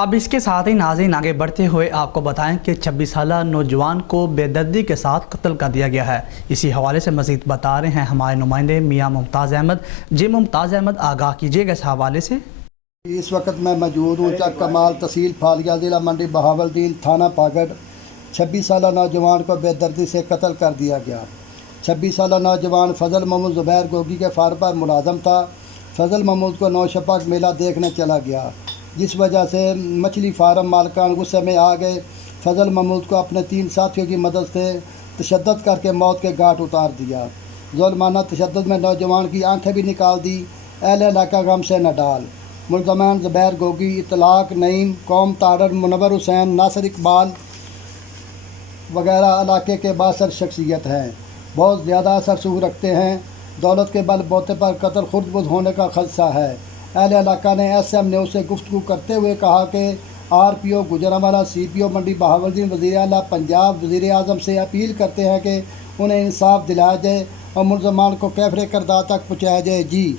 अब इसके साथ ही नाज़रीन आगे बढ़ते हुए आपको बताएं कि 26 साल नौजवान को बेदर्दी के साथ कत्ल कर दिया गया है। इसी हवाले से मज़ीद बता रहे हैं हमारे नुमाइंदे मियाँ मुमताज़ अहमद। जी मुमताज़ अहमद, आगाह कीजिएगा इस हवाले से। इस वक्त मैं मौजूद हूँ चक कमाल, तहसील फालिया, ज़िला मंडी बहावलदीन, थाना पागड़। 26 साल नौजवान को बेदर्दी से कत्ल कर दिया गया। 26 साल नौजवान फजल महमूद ज़ुबैर गोगी के फार्म पर मुलाजम था। फजल महमूद को नौशपक मेला देखने चला गया, जिस वजह से मछली फार्म मालकान गुस्से में आ गए। फजल महमूद को अपने 3 साथियों की मदद से तशद्दुद करके मौत के घाट उतार दिया। ज़ुल्माना तशद्दुद में नौजवान की आंखें भी निकाल दी। अहले इलाका गम से न डाल। मुलज़मान ज़ुबैर गोगी, इतलाक नईम, कौम ताड़र, मुनव्वर हुसैन, नासिर इकबाल वगैरह इलाके के बासर शख्सियत हैं। बहुत ज़्यादा असर सूख रखते हैं। दौलत के बल बोते पर कत्ल खुर्द-बुर्द होने का खदशा है। अहले इलाका ने SM न्यूज़ से गुफ्तगू करते हुए कहा कि RPO गुजरांवाला, CPO मंडी बहावलदीन, वज़ीर आला पंजाब, वज़ीर आज़म से अपील करते हैं कि उन्हें इंसाफ दिलाया जाए और मुलज़मान को कैफरे किरदार तक पहुँचाया जाए। जी।